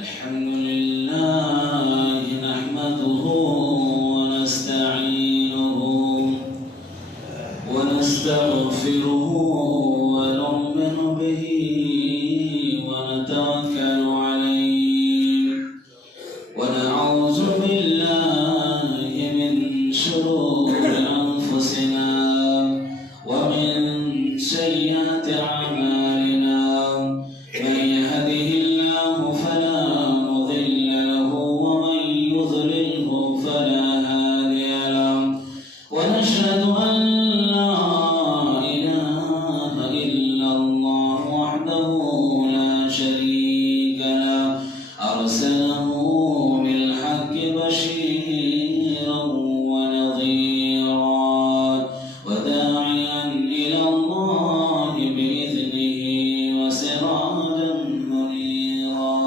الحمد لله نحمده ونستعينه ونستغفره ونؤمن به ونتوكل عليه ونعوذ بالله من شرور أنفسنا ومن سيئات أعمالنا من يهده الله فلا مضل له ومن يضلله فلا هادي له ونشهد أن لا إله إلا الله وحده لا شريك له أرسله بالحق بشيرا ونذيرا وداعيا إلى الله بإذنه وسراجا منيرا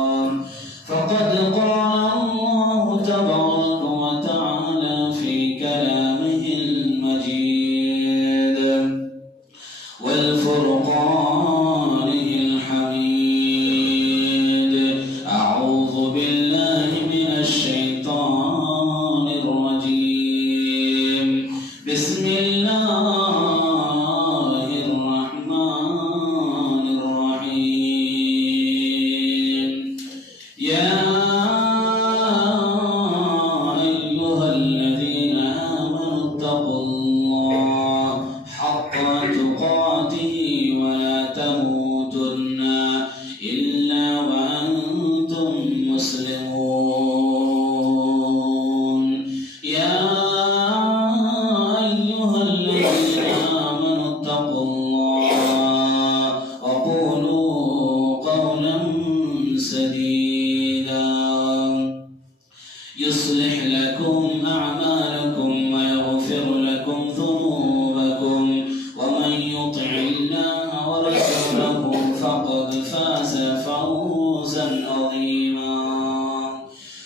فقد قال الله تبارك وتعالى في كلامه المجيد والفرقانه الحميد أعوذ بالله من الشيطان الرجيم بسم الله الرحمن الرحيم يا أيها الذين آمنوا اتقوا الله حق تقاته ولا تموتن إلا وأنتم مسلمون يا أيها الذين آمنوا اتقوا الله وقولوا قولا سديدا يصلح لكم أعمالكم ويغفر لكم ذنوبكم ومن يطع الله ورسوله فقد فاز فوزا عظيما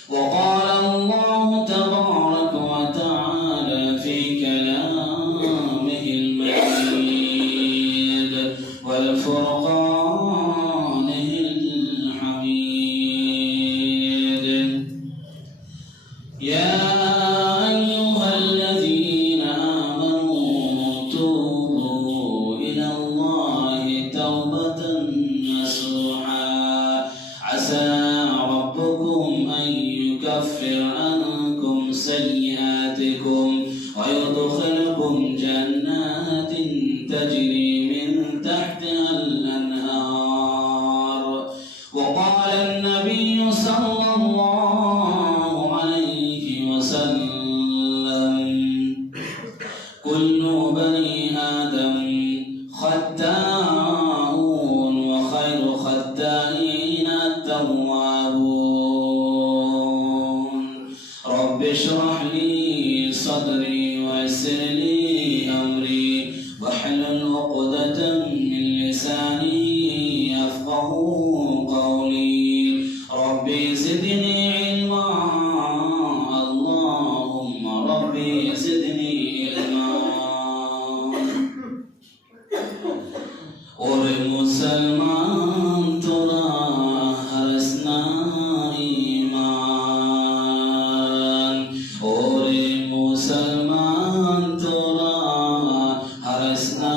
وقال الله تبارك وتعالى في كلامه المجيد والفرقانه الحميد يا أيها الذين آمنوا توبوا إلى الله توبة نصوحا عسى ربكم أن يكفر عنكم سيئاتكم ويدخلكم جنات تجري من تحتها الأنهار وقال النبي صلى الله عليه وسلم كل بني آدم خطاؤون وخير خطائين التوابون رب اشرح لي صدري ويسر لي أمري واحلل عقدة من لساني يفقه قولي ربي زدني علما اللهم ربي زدني علما ওরে মুসলমান তোরা হারাস না ঈমান ওরে মুসলমান তোরা হারাস না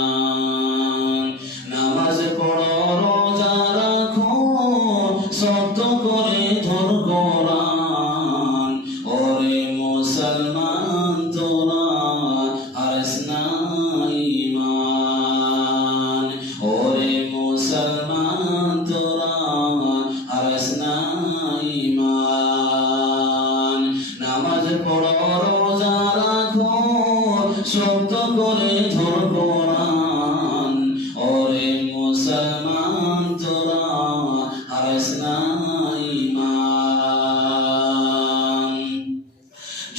ঈমান নামাজ পড়ো রোজা রাখো শব্দ করে ধর কোরআন ওরে মুসলমান তোরা হারাস না ঈমান ওরে মুসলমান তোরা হারাস না ঈমান নামাজ পড়ো রোজা রাখো শব্দ করে ধর কোরআন ওরে মুসলমান তোরা হারাস না ঈমান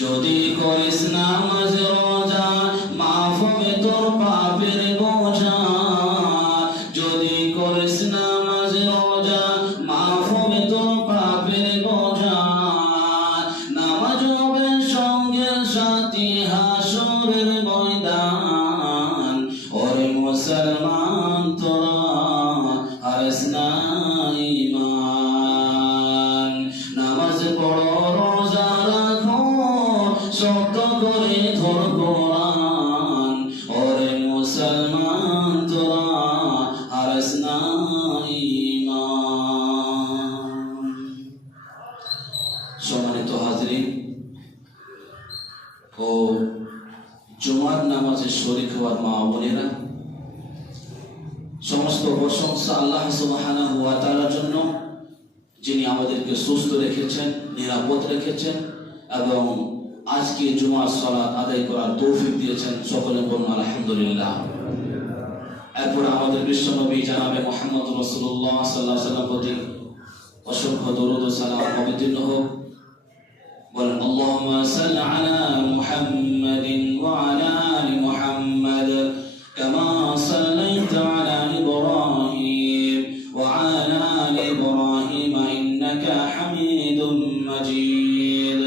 যদি করিস নামাজ রোজা মাফ হবে তোর পাপের বোঝা যদি করিস নামাজ রোজা মাফ হবে তোর পাপের বোঝা নামাজ হবে সঙ্গে সাথী হাসরের ময়দান নামাজে শরীক হওয়ার মা বোনেরা, সমস্ত প্রশংসা আল্লাহ সুবহানাহু ওয়া তাআলার জন্য, যিনি আমাদেরকে সুস্থ রেখেছেন, নিরাপদ রেখেছেন এবং আজকে জুমার সালাত আদায় করার তৌফিক দিয়েছেন। সকলে বলুন আলহামদুলিল্লাহ। এরপর আমাদের বিশ্বনবী জনাবে মুহাম্মদ রাসূলুল্লাহ সাল্লাল্লাহু আলাইহি ওয়াসাল্লাম প্রতি অসংখ্য দরুদ ও সালাম অবতীর্ণ হোক। বলেন আল্লাহুম্মা সাল্লি আলা মুহাম্মাদিন ওয়া আলা আলি মুহাম্মাদ কামা সাল্লাইতা আলা ইব্রাহিম ওয়া আলা আলি ইব্রাহিম ইন্নাকা হামিদুম মাজিদ।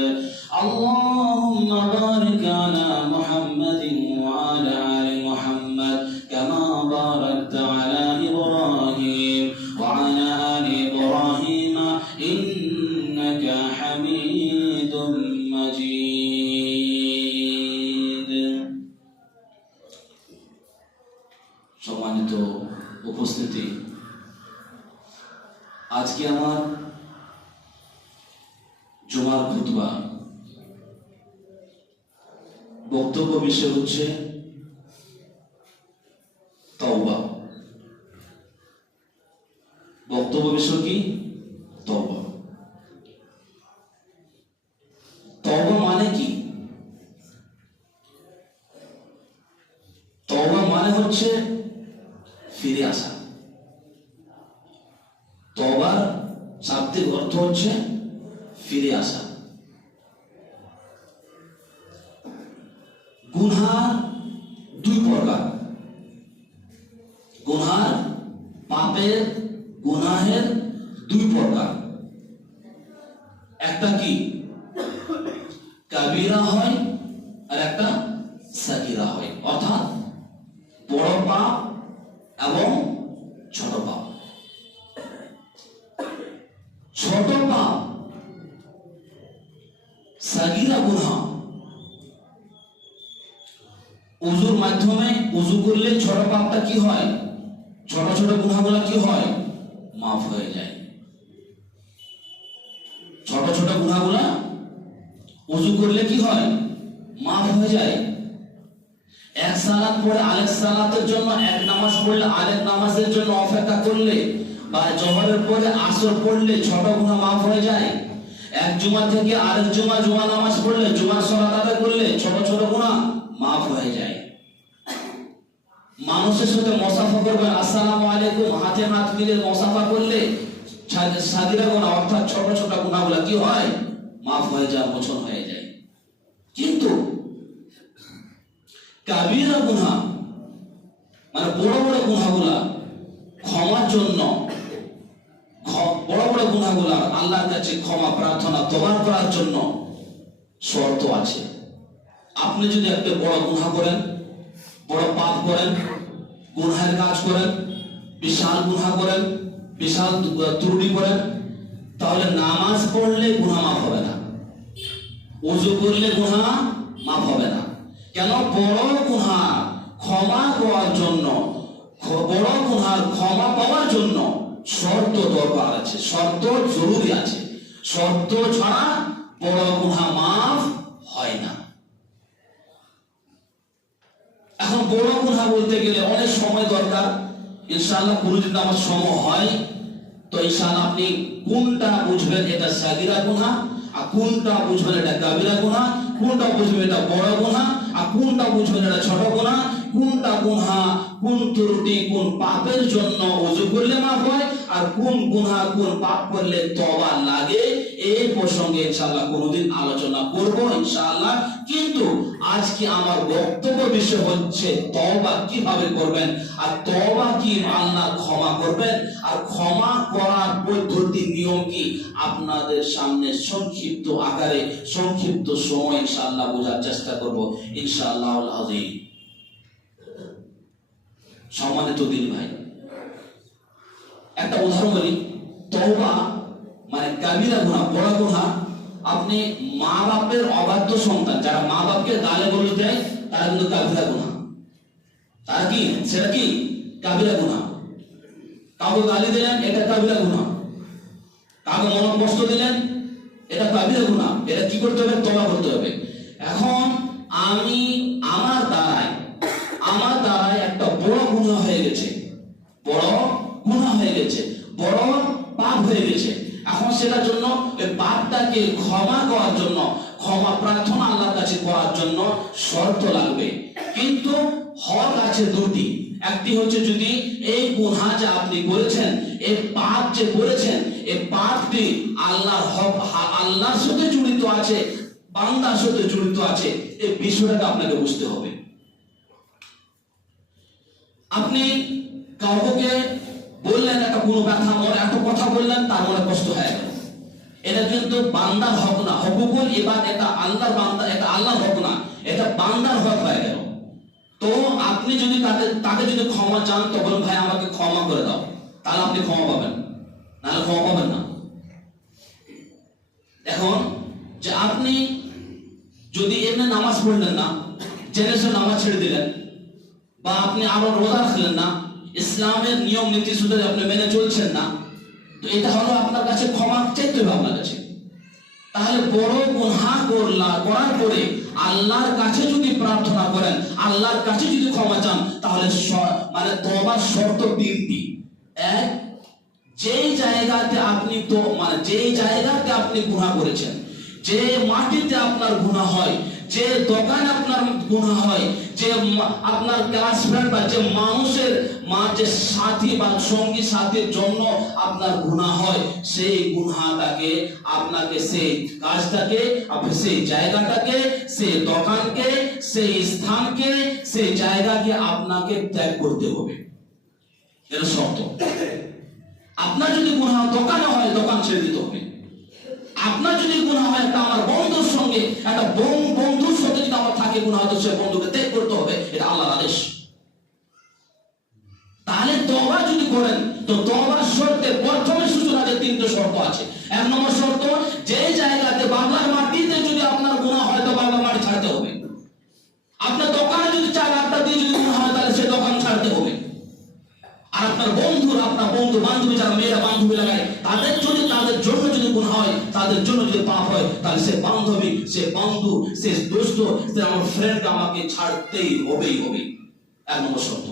আল্লাহুম্মা বারিক আলা মুহাম্মাদিন ওয়া আলা আলি মুহাম্মাদ কামা বারাকতা আলা ইব্রাহিম ওয়া আলা আলি ইব্রাহিম ইন্নাকা হামিদুম মাজিদ। সম্মানিত উপস্থিতি, আজকে আমার জুমার খুতবা বক্তব্য বিষয় হচ্ছে তওবা। বক্তব্য বিষয় কি? তওবা। তওবা মানে কি? তওবা মানে হচ্ছে ফিরে আসা। তওবার শাব্দিক অর্থ হচ্ছে ফিরে আসা। গুনাহ দুই প্রকার। গুনাহের দুই প্রকার। একটা কি কাবিরা হয় আর একটা সাগীরা হয়, অর্থাৎ বড় পাপ এবং ছোট পাপ। ছোট পাপ সাগীরা গুনাহ উযুর মাধ্যমে উযু করলে ছোট পাপটা কি হয়? ছোট ছোট গুনাহগুলো কি হয়? মাফ হয়ে যায়। ছোট ছোট গুনাহগুলো উযু করলে কি হয়? মাফ হয়ে যায়। এক সালাত পড়ে আরেক সালাতের জন্য, এক নামাজ পড়লে আরেক নামাজের জন্য অপেক্ষা করলে, বা জোহরের পরে আসর পড়লে ছোট গুনাহ মাফ হয়ে যায়। এক জুমা থেকে আরেক জুমা নামাজ পড়লে, জুমার সালাত আদায় করলে ছোট ছোট গুনাহ মাফ হয়ে যায়। মানুষের সাথে মুসাফা করবেন, আসসালামু আলাইকুম, হাতে হাত মিলিয়ে মুসাফা করলে সাগীরা গুনাহ অর্থাৎ ছোট ছোট গুনাহগুলো কি হয়? মাফ হয়ে যায়, মোচন হয়ে যায়। কিন্তু কাবীরা গুনাহ মানে বড় বড় গুনাহগুলা ক্ষমার জন্য, বড় বড় গুনাহগুলা আল্লাহর কাছে ক্ষমা প্রার্থনা তওবা করার জন্য শর্ত আছে। আপনি যদি একটা বড় গুনাহ করেন, বড় পাপ করেন, গুনাহের কাজ করেন, বিশাল গুনাহ করেন, বিশাল ত্রুটি করেন, তাহলে নামাজ পড়লে গুনাহ মাফ হবে না, ওযু করলে গুনাহ মাফ হবে না। কেন? বড় গুনাহ ক্ষমা পাওয়ার জন্য, বড় গুনাহর ক্ষমা পাওয়ার জন্য শর্ত দরকার আছে, শর্ত জরুরি আছে। শর্ত ছাড়া বড় গুনাহ মাফ হয় না। এখন বড় গুনাহ বলতে গেলে অনেক সময় দরকার। ইনশাআল্লাহ কোনো যদি আমার সময় হয় তো ইনশাআল্লাহ আপনি কোনটা বুঝবেন এটা সাগীরা গুনাহ, আর কোনটা বুঝবেন এটা কাবীরা গুনাহ, কোনটা বুঝবেন এটা বড় গুনাহ, আর কোনটা বুঝবেন এটা ছোট গুনাহ, কোনটা গুনাহ, কোন ত্রুটি, কোন পাপের জন্য ওযু করলে মাফ হয়, আর কোন গুনাহ, কোন পাপ করলে তওবা লাগে। এই প্রসঙ্গে ইনশাআল্লাহ কোনদিন আলোচনা করব ইনশাআল্লাহ। কিন্তু আজকে আমার বক্তব্য বিষয় হচ্ছে তওবা কিভাবে করবেন, আর তওবা কি আল্লাহ ক্ষমা করবেন, আর ক্ষমা করার পদ্ধতি নিয়ম কি, আপনাদের সামনে সংক্ষিপ্ত আকারে সংক্ষিপ্ত সময় ইনশাআল্লাহ বোঝার চেষ্টা করব ইনশাআল্লাহুল আযীম। সম্মানিত দিন ভাই, একটা উদাহরণ বলি। তওবা মানে কাবীরা গুনাহ, বড় গুনাহ। আপনি মা বাপের অবাধ্য সন্তান, যারা মা বাপকে গালে গলজ দেয় তারা কিন্তু কাবীরা গুনাহ। তারা কি? সেটা কি? কাবীরা গুনাহ। কাউকে গালি দিলেন, এটা কাবীরা গুনাহ। কাউকে মন কষ্ট দিলেন, এটা কাবীরা গুনাহ। এটা কি করতে হবে? তওবা করতে হবে। এখন আমি আমার দ্বারায় বড় গুনাহ হয়ে গেছে, বড় গুনাহ হয়ে গেছে, বড় পাপ হয়ে গেছে। এখন সেটার জন্য ওই পাপটাকে ক্ষমা করার জন্য, ক্ষমা প্রার্থনা আল্লাহর কাছে করার জন্য শর্ত লাগবে। কিন্তু হক আছে দুটি। একটি হচ্ছে যদি এই গুনাহ যা আপনি করেছেন, এই পাপ যে করেছেন, এই পাপটি আল্লাহর হক, আল্লাহর সাথে জড়িত আছে, বান্দার সাথে জড়িত আছে, এই বিষয়টা আপনাকে বুঝতে হবে। আপনি কাউকে বললেন একটা কোনো ব্যথা, মনে একটা কথা বললেন, তার মনে কষ্ট হয়ে গেল, এটা কিন্তু বান্দার হক না। হকুকুল ইবাদ এটা আল্লাহর বান্দা, এটা আল্লাহর হক না, এটা বান্দার হক হয়ে গেল। তো আপনি যদি তাকে যদি ক্ষমা চান, তো বলুন ভাই আমাকে ক্ষমা করে দাও, তাহলে আপনি ক্ষমা পাবেন, নাহলে ক্ষমা পাবেন না। এখন যে আপনি যদি এমনি নামাজ পড়লেন না, জেনে শুনে নামাজ ছেড়ে দিলেন, বা আপনি আরো রোজা রাখলেন না, ইসলামের নিয়ম নীতি শুধু আপনি মেনে চলছেন না, তো এটা হলো আপনার কাছে ক্ষমা চাইতে হবে আপনার কাছে। তাহলে বড় গুনাহ করার পরে আল্লাহর কাছে যদি প্রার্থনা করেন, আল্লাহর কাছে যদি ক্ষমা চান, তাহলে মানে তওবার শর্ত তিনটি। এক, যেই জায়গাতে আপনি যেই জায়গাতে আপনি গুনাহ করেছেন, যে মাটিতে আপনার গুনাহ হয়, যে দোকানে আপনার গুনাহ হয়, যে আপনার ক্লাসমেট বা যে মানুষের যে সাথী বা সঙ্গী সাথীর জন্য আপনার গুনাহ হয়, সেই গুনাহটাকে আপনাকে, সেই কাজটাকে, সেই জায়গাটাকে, সেই দোকানকে, সেই স্থানকে, সেই জায়গাকে আপনাকে ত্যাগ করতে হবে। এটা শর্ত। আপনার যদি গুনাহ দোকানে হয়, দোকান ছেড়ে দিতে হবে। আপনার যদি গুনাহ হয় একটা আমার বন্ধুর সঙ্গে, একটা বন্ধুর সাথে যদি আমার থাকে গুনাহ, তো সে বন্ধুকে ত্যাগ করতে হবে, এটা আল্লাহর আদেশ। তাহলে তওবা যদি করেন, তো তওবার শর্তে প্রথমে সূচনাতে তিনটে শর্ত আছে। এক নম্বর শর্ত, যে জায়গাতে বাংলার মাটিতে যদি আপনার গুনাহ হয়, তো বাংলার মাটি ছাড়তে হবে। আপনার দোকানে যদি চার আটটা দিয়ে যদি গুনাহ হয়, তাহলে সে দোকান ছাড়তে হবে। আর আপনার বন্ধু বান্ধবী, যারা মেয়েরা বান্ধবী লাগায়, তাদের জন্য যদি গুনাহ হয়, তাদের জন্য যদি পাপ হয়, তাহলে সে বান্ধবী, সে বন্ধু, সে দোস্ত, সে আমার ফ্রেন্ড আমাকে ছাড়তেই হবে। এক নম্বর শর্ত।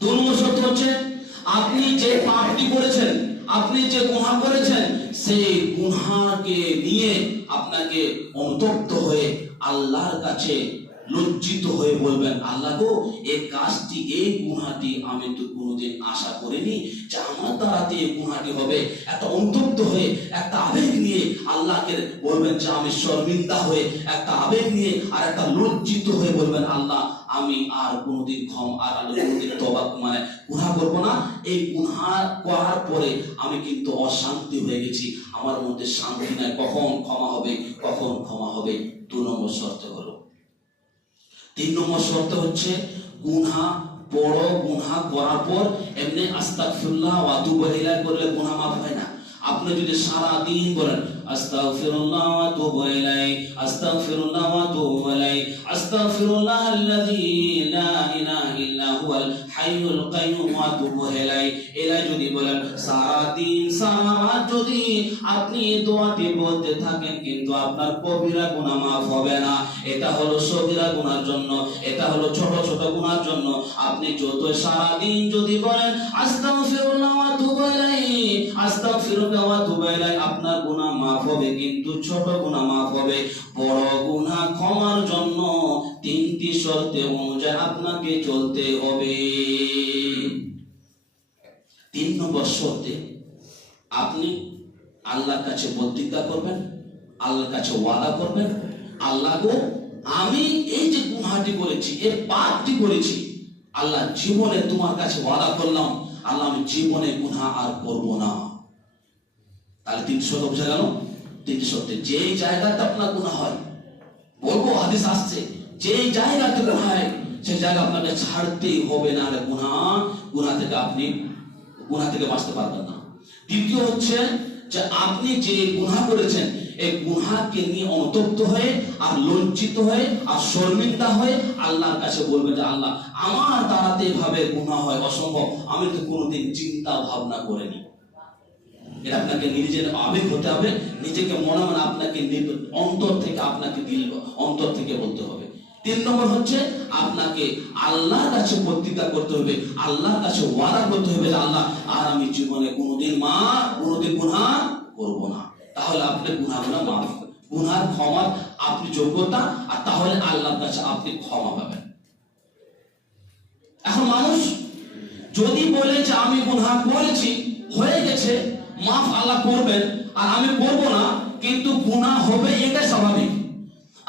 দুই নম্বর শর্ত হচ্ছে, আপনি যে পাপটি করেছেন, আপনি যে গুনাহ করেছেন, সেই গুনাহকে নিয়ে আপনাকে অনুতপ্ত হয়ে আল্লাহর কাছে লজ্জিত হয়ে বলবেন, আল্লাহ গো, এই কাজটি, এই গুনাহটি আমি তো কোনোদিন আশা করিনি যে আমার দ্বারাতে এই গুনাহটি হবে। একটা অনুতপ্ত হয়ে, একটা আবেগ নিয়ে আল্লাহকে বলবেন যে আমি শর্মিন্দা হয়ে, একটা আবেগ নিয়ে আর একটা লজ্জিত হয়ে বলবেন, আল্লাহ আমি আর কোনোদিন তওবা গুনাহ করব না। এই গুনাহ করার পরে আমি কিন্তু অশান্তি হয়ে গেছি, আমার মধ্যে শান্তি নাই, কখন ক্ষমা হবে। 2 নম্বর শর্ত হলো। 3 নম্বর শর্ত হচ্ছে, বড় গুনাহ করার পর এমনি আস্তাগফিরুল্লাহ ওয়া আতুবু ইলাইহি করলে গুনাহ মাফ হয় না। আপনি যদি সারা দিন বলেন আস্তাগফিরুল্লাহ ওয়া আতুবু ইলাইহি, আস্তাগফিরুল্লাহ ওয়া আতুবু ইলাইহি, আস্তাগফিরুল্লাহাল্লাযী লা ইলাহা ইল্লা হুয়াল হাইয়ুল কাইয়্যুম ওয়া আতুবু ইলাইহি, এরা যদি বলেন সারা দিন সারা রাত যদি আপনি এই দোয়াটি বলতে থাকেন, কিন্তু আপনার কবিরা গুনাহ মাফ হবে না। এটা হলো সগীরা গুনার জন্য, এটা হলো ছোট ছোট গুনার জন্য। আপনি যত সারা দিন যদি বলেন আস্তাগফিরুল্লাহ ওয়া আতুবু ইলাইহি, আস্তাগফিরুল্লাহ ওয়া আতুবু ইলাইহি, আপনার গুনাহ মাফ হবে, কিন্তু ছোট গুনাহ মাফ হবে। বড় গুনাহ ক্ষমার জন্য 3টি শর্তে অনুযায়ী আপনাকে চলতে হবে। 3 নম্বর শর্তে আপনি আল্লাহর কাছে প্রতিজ্ঞা করবেন, আল্লাহর কাছে ওয়াদা করবেন, আল্লাহ গো, আমি এই যে গুনাহটি করেছি, এই পাপটি করেছি, আল্লাহ জীবনে তোমার কাছে ওয়াদা করলাম, আল্লাহ আমি জীবনে গুনাহ আর করব না। তাহলে 3 শর্ত বুঝা গেল। 3 শর্তে যেই জায়গাতে আপনার গুনাহ হয়, বলবো হাদিস আসছে, যেই জায়গাতে গুনাহ হয় সেই জায়গা আপনাকে ছাড়তেই হবে, না হলে গুনাহ থেকে বাঁচতে পারবেন না। দ্বিতীয় হচ্ছে যে আপনি যে গুনাহ করেছেন, এই গুনাহকে নিয়ে অনুতপ্ত হয়ে আর লজ্জিত হয়ে আর শর্মিন্দা হয়ে আল্লাহর কাছে বলবেন যে আল্লাহ আমার দ্বারাতে এভাবে গুনাহ হয়, অসম্ভব, আমি তো কোনোদিন চিন্তা ভাবনা করিনি। এটা আপনাকে নিজের আবেগ হতে হবে, নিজেকে মনে আপনাকে অন্তর থেকে বলতে হবে। তিন নম্বর হচ্ছে আপনাকে আল্লাহর কাছে প্রতিজ্ঞা করতে হবে, আল্লাহর কাছে ওয়াদা করতে হবে যে আল্লাহ আর আমি জীবনে কোনোদিন গুনাহ করব না। তাহলে আপনি গুনাহগুলো মাফ, গুনাহর ক্ষমার আপনি যোগ্যতা, আর তাহলে আল্লাহর কাছে আপনি ক্ষমা পাবেন। এখন মানুষ যদি বলে যে আমি গুনাহ করেছি, হয়ে গেছে, মাফ আল্লাহ করবেন, আর আমি করব না, কিন্তু গুনাহ হবে, এটা স্বাভাবিক।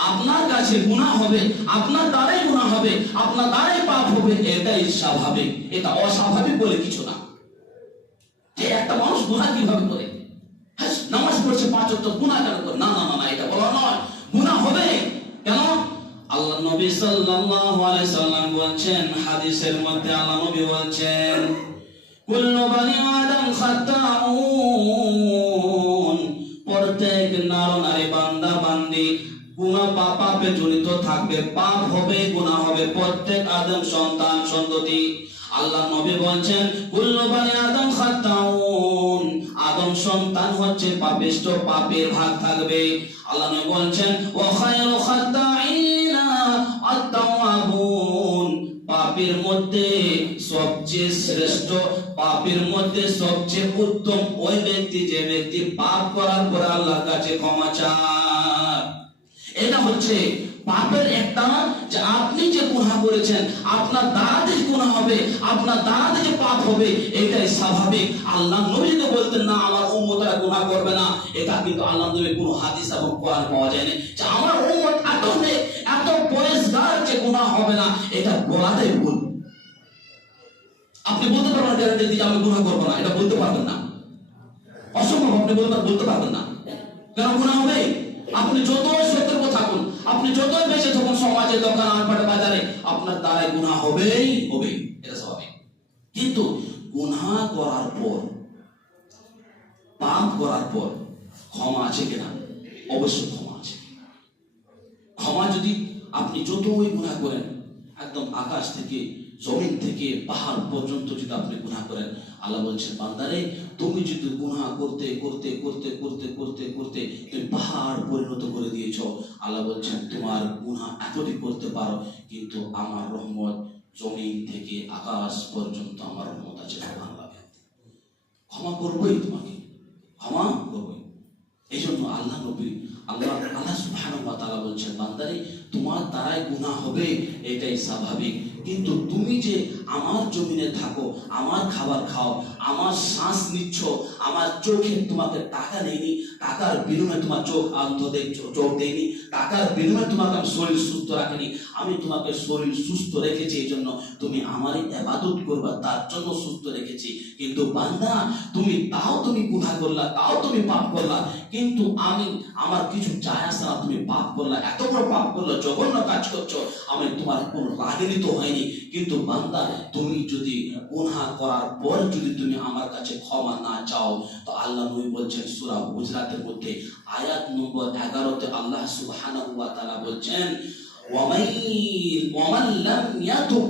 আপনার কাছে গুনাহ হবে, আপনার দ্বারাই গুনাহ হবে, আপনার দ্বারাই পাপ হবে, এটাই স্বাভাবিক, এটা অস্বাভাবিক বলে কিছু না। যে একটা মানুষ গুনাহ কিভাবে করে, হ্যাঁ নামাজ পড়ছে 5 ওয়াক্ত, গুনাহ কেন করে? না না না, এটা বলা নয়, গুনাহ হবে কেন? আল্লাহ নবী সাল্লাল্লাহু আলাইহি সাল্লাম বলেন, হাদিসের মধ্যে আল্লাহ নবী বলেন, কুল্লু বানি আদম খাত্তাউন, প্রত্যেক নর নারী বান্দা বান্দি গুনাহ পাপে জড়িত থাকবে, পাপ হবে, গুনাহ হবে, প্রত্যেক আদম সন্তান সন্ততি। আল্লাহ নবী বলেন, কুল্লু বানি আদম খাত্তাউন, আদম সন্তান হচ্ছে পাপিষ্ঠ, পাপের ভাগ থাকবে। আল্লাহ নবী বলেন, ওয়া খায়রু খাত্তাইনা আত-তাওয়াবুন, পাপের মধ্যে সবচেয়ে শ্রেষ্ঠ, পাপের মধ্যে সবচেয়ে উত্তম ওই ব্যক্তি যে ব্যক্তি পাপ করার পর আল্লাহর কাছে ক্ষমা চায়। এটা হচ্ছে পাপের একটা, যে আপনি যে গুনাহ করেছেন, আপনার দ্বারাতে গুনাহ হবে, আপনার দ্বারাতে যে পাপ হবে, এটাই স্বাভাবিক। আল্লাহ নবী তো বলতেন না আমার উম্মতরা গুনাহ করবে না, এটা কিন্তু আল্লাহ নবীর কোনো হাদিস এবং কোরআন পাওয়া যায় না যে আমার উম্মত এত পরেশগার যে গুনাহ হবে না, এটা বলাটাই ভুল। আপনি বলতে পারবেন গ্যারান্টি দিয়ে আমি গুনাহ করব না, এটা বলতে পারবেন না, অসম্ভব। আপনি বলতে পারবেন না, কেন গুনাহ হবে? আপনি যতই সতর্ক থাকুন, আপনি যতই বেঁচে থাকুন সমাজে, দোকান, আটপাটে, বাজারে, আপনার দ্বারাই গুনাহ হবেই হবে, এটা স্বাভাবিক। কিন্তু গুনাহ করার পর, পাপ করার পর ক্ষমা আছে কিনা? অবশ্যই ক্ষমা আছে। ক্ষমা যদি আপনি যতই গুনাহ করেন, একদম আকাশ থেকে, জমিন থেকে, পাহাড় পর্যন্ত যদি আপনি গুনাহ করেন, আল্লাহ বলছেন বান্দারে তুমি যদি গুনাহ করতে করতে করতে করতে করতে করতে তুমি পাহাড় পরিণত করে দিয়েছ, আল্লাহ বলছেন তোমার গুনাহ এতটি করতে পারো, কিন্তু আমার রহমত জমিন থেকে আকাশ পর্যন্ত আমার রহমত আছে, ক্ষমা করবোই, তোমাকে ক্ষমা করবোই। এই জন্য আল্লাহ নবী আল্লাহ সুবহানাহু ওয়া তাআলা বলছেন বান্দারে তোমার দ্বারাই গুনাহ হবে, এটাই স্বাভাবিক, কিন্তু তুমি যে আমার জমিনে থাকো, আমার খাবার খাও, আমার শ্বাস নিচ্ছ, আমার চোখে তোমাকে টাকা নেইনি, টাকার বিনিময়ে তোমার চোখ চোখ দেয়নি, টাকার বিনিময়ে তোমাকে আমি শরীর সুস্থ রাখিনি, আমি তোমাকে শরীর সুস্থ রেখেছি, এই জন্য তুমি আমারই ইবাদত করবা, তার জন্য সুস্থ রেখেছি। কিন্তু বান্দা তুমি গুনাহ করলা, তাও তুমি পাপ করলা, কিন্তু আমার কিছু যায় আসে না, তুমি পাপ করলা, এত বড় পাপ করলা, জঘন্য কাজ করছো, আমি তোমার কোনো রাগান্বিত হয়নি। কিন্তু বান্দা তুমি যদি গুনাহ করার পর যদি তুমি আমার কাছে ক্ষমা না চাও, তো আল্লাহ নবী বলছেন সূরা হুজরাতের মধ্যে আয়াত নম্বর 11-তে আল্লাহ সুবহানাহু ওয়া তাআলা বলছেন, ওয়ামান লাম ইয়াতুব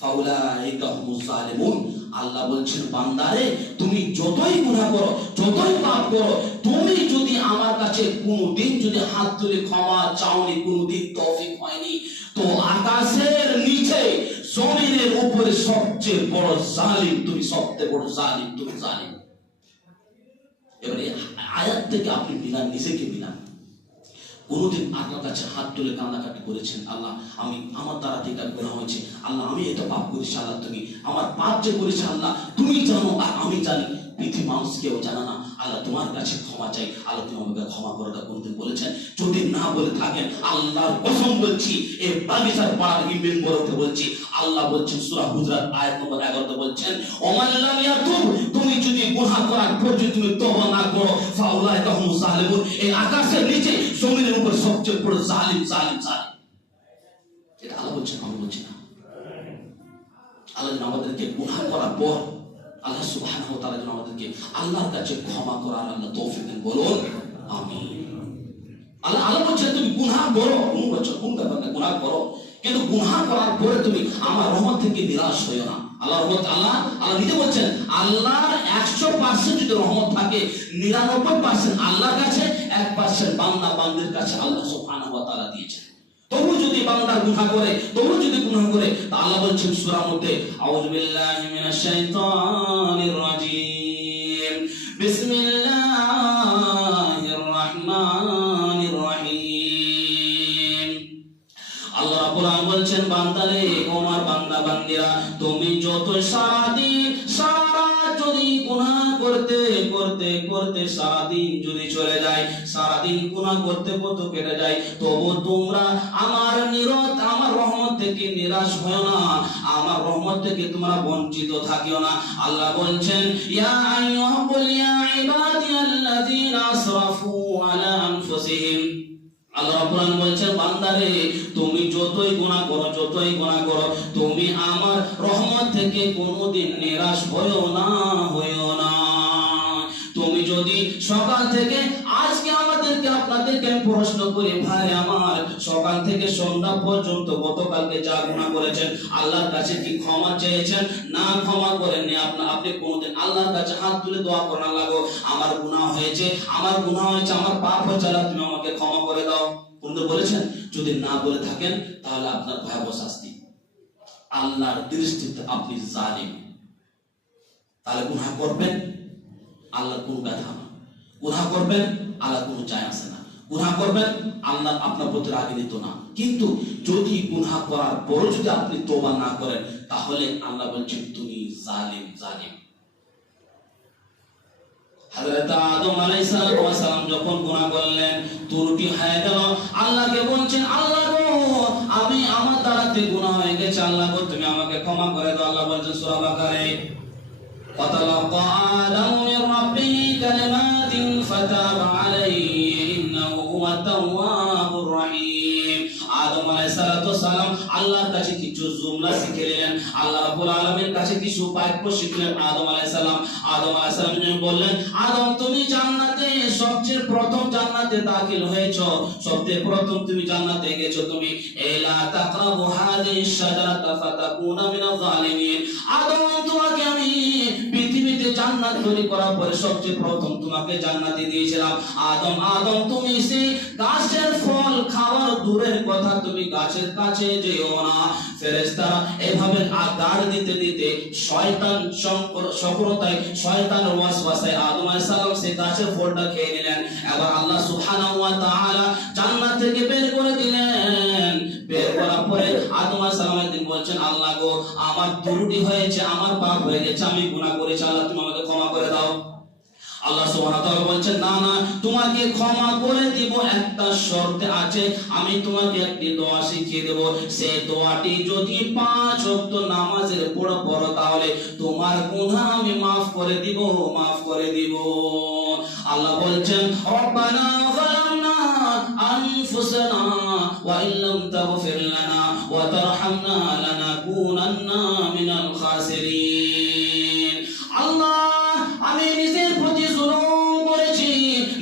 ফাউলাইকা হুমুজ জালিমুন, আল্লাহ বলছেন বান্দারে তুমি যতই গুনাহ করো, যতই পাপ করো, তুমি যদি আমার কাছে কোনদিন যদি হাত তুলে ক্ষমা চাওনি, কোনদিন তৌফিক হয়নি, তো আকাশের নিচে জমিনের উপরে সবচেয়ে বড় জালিম তুমি, সবচেয়ে বড় জালিম তুমি, জালিম। এবারে আয়াত থেকে আপনি মিলান, নিজেকে মিলান। কোনদিন আল্লাহর কাছে হাত তুলে কান্নাকাটি করেছেন, আল্লাহ আমার দ্বারা এটা গুনাহ হয়েছে, আল্লাহ আমি এটা পাপ করেছি, আল্লাহ তুমি আমার পাপ যে করেছে আল্লাহ তুমি জানো আর আমি জানি, পৃথিবী মানুষ কেউ জানা না, আল্লাহ তোমার কাছে ক্ষমা চাই, আল্লাহ তুমি আমাকে ক্ষমা করাটা কোনদিন বলেছেন? যদি না বলে থাকেন আল্লাহর কসম বলছি, এই বাগিচার পাড়ার ইমাম বলতে বলছি, আল্লাহ বলছেন সূরা হুজরাত আয়াত নম্বর 11-তে বলছেন, ওমান লাম ইয়াতুব, তুমি যদি গুনাহ করার পর যদি তুমি তওবা না করো, ফাউলাইকা হুমুজ জালিমুন, এই আকাশের নিচে জমিনের উপর সবচেয়ে বড় জালিম জালিম জালিম। এটা আল্লাহ বলছেন, আমি বলছি না। আল্লাহ আমাদেরকে গুনাহ করার পর আল্লাহ সুবহানাহু ওয়া তাআলা যেন আমাদেরকে আল্লাহর কাছে ক্ষমা করার আল্লাহ তৌফিক দেন, বলুন আমিন। আল্লাহ বলছেন তুমি গুনাহ করো, কোন ব্যাপার না, গুনাহ করো, কিন্তু গুনাহ করার পরে তুমি আমার রহমত থেকে নিরাশ হইও না। আল্লাহর রহমত, আল্লাহ নিজে বলছেন আল্লাহর 100% যদি রহমত থাকে, 99% আল্লাহর কাছে, 1% বান্দা বান্দির কাছে আল্লাহ সুবহানাহু ওয়া তাআলা দিয়েছেন। তবু যদি বান্দা গুনাহ করে, তবু যদি গুনাহ করে, তা আল্লাহ বলছেন সূরার মধ্যে, আউযু বিল্লাহি মিনাশ শাইতানির রাজীম, বিসমিল্লাহির রাহমানির রহিম। আল্লাহ রাব্বুল আলামিন বলছেন, বান্দারে, ওমার বান্দা বান্দিরা, তুমি যত সারাদিন সারা যদি গুনাহ করতে করতে করতে সারাদিন যদি চলে যায়, সারাদিন গুনাহ করতে করতে কেটে যায়, তবু তোমরা আমার রহমত থেকে নিরাশ হয় না, আমার রহমত থেকে তোমরা বঞ্চিত থাকিও না। আল্লাহ বলছেন, ইয়া আইয়ুহাল ইয়া ইবাদিয়াল্লাযীনা আসরাফু আলা আনফুসিহিম। আল্লাহ রাব্বুল আলামিন বলছেন, বান্দারে, তুমি যতই গুনাহ করো, যতই গুনাহ করো, তুমি আমার রহমত থেকে কোনোদিন নিরাশ হয়ো না, হয়ো না। তুমি যদি সকাল থেকে আজকে আপনাদেরকে আমি প্রশ্ন করি, ভাই আমার, সকাল থেকে সন্ধ্যা পর্যন্ত গতকালকে যা গুনাহ করেছেন, আল্লাহর কাছে কি ক্ষমা চেয়েছেন? না, ক্ষমা করেননি। আপনি কোনোদিন আল্লাহর কাছে হাত তুলে দোয়া করেন, আল্লাহ গো, আমার গুনাহ হয়েছে, আমার পাপ হয়েছে, আল্লাহ তুমি আমাকে ক্ষমা করে দাও? কোনদিন বলেছেন? যদি না বলে থাকেন, তাহলে আপনার ভয়াবহ শাস্তি, আল্লাহর দৃষ্টিতে আপনি জালিম। তাহলে গুনাহ করবেন, আল্লাহর কোনো ব্যথা না। গুনাহ করবেন, আল্লাহ কোনো যায় আসে না। গুনাহ করবেন, আল্লাহ আপনার প্রতি রাগান্বিত না। কিন্তু যদি গুনাহ করার পর যদি আপনি তওবা না করেন, তাহলে আল্লাহ বলছেন তুমি জালিম, জালিম। হযরত আদম আলাইহিস সালাম যখন গুনাহ করলেন, ত্রুটি হয়ে গেল, আল্লাহকে বলছেন, আল্লাহ গো, আমি আমার দ্বারাতে গুনাহ হয়ে গেছে, আল্লাহ গো, তুমি আমাকে ক্ষমা করে দাও। আল্লাহ বলছেন সূরা বাকারায়, ফাতালাকা আদম মির রাব্বিহি কালিমাতিন ফাতাবা আলাইহি ইন্নাহু হুয়াত তাওয়াবুর রহিম। আদম আলাইহিস সালাম আল্লাহর কাছে কিছু জুমলা শিখে নিলেন, আল্লাহ রাব্বুল আলামিনের কাছে কিছু বাক্য শিখলেন। আদম আলাইহিস সালাম বললেন, আদম, তুমি জান্নাতে সবচেয়ে প্রথম জান্নাতে দাখিল হয়েছো, সবচেয়ে প্রথম তুমি জান্নাতে গেছো, তুমি এলা তাকরাবু হাযিহিশ শাজারাতা ফাতাকুনা মিনাজ জালিমিন। আদম, তোমাকে আমি পৃথিবীতে জান্নাত তৈরি করার পরে সবচেয়ে প্রথম তোমাকে জান্নাতে দিয়েছিলাম। আদম, তুমি সেই গাছের ফল খাওয়ার দূরের কথা, তুমি গাছের কাছে যেও না। ফেরেশতারা এভাবে আগাড় দিতে দিতে শয়তান সকরতায়, শয়তানের ওয়াসওয়াসায় আদম আলাইহিস সালাম সেই গাছের ফলটা খেয়ে নিলেন। এবার আল্লাহ সুবহানাহু ওয়া তাআলা জান্নাত থেকে বের করে দিলেন। বের করার পরে আদম আলাইহিস সালাম একদিন বলছেন, আল্লাহ গো, আমার ত্রুটি হয়েছে, আমার পাপ হয়ে গেছে, আমি গুনাহ করেছি, আল্লাহ তুমি আমাকে ক্ষমা করে দাও। আল্লাহ সুবহানাহু ওয়া তাআলা বলছেন, না না, তোমাকে ক্ষমা করে দিব, একটা শর্তে আছে, আমি তোমাকে একটি দোয়া শিখিয়ে দেব, সেই দোয়াটি যদি 5 ওয়াক্ত নামাজের পড়ো তাহলে তোমার গুনাহ আমি maaf করে দিব, maaf করে দিব। আল্লাহ বলছেন, রব্বানা যালামনা আনফুসানা ওয়া ইল্লাম তাগফির লানা ওয়া তারহামনা লানাকুনান্না মিনাল খাসিরিন। আল্লাহ, আমি নিজের প্রতি জুলুম করেছি,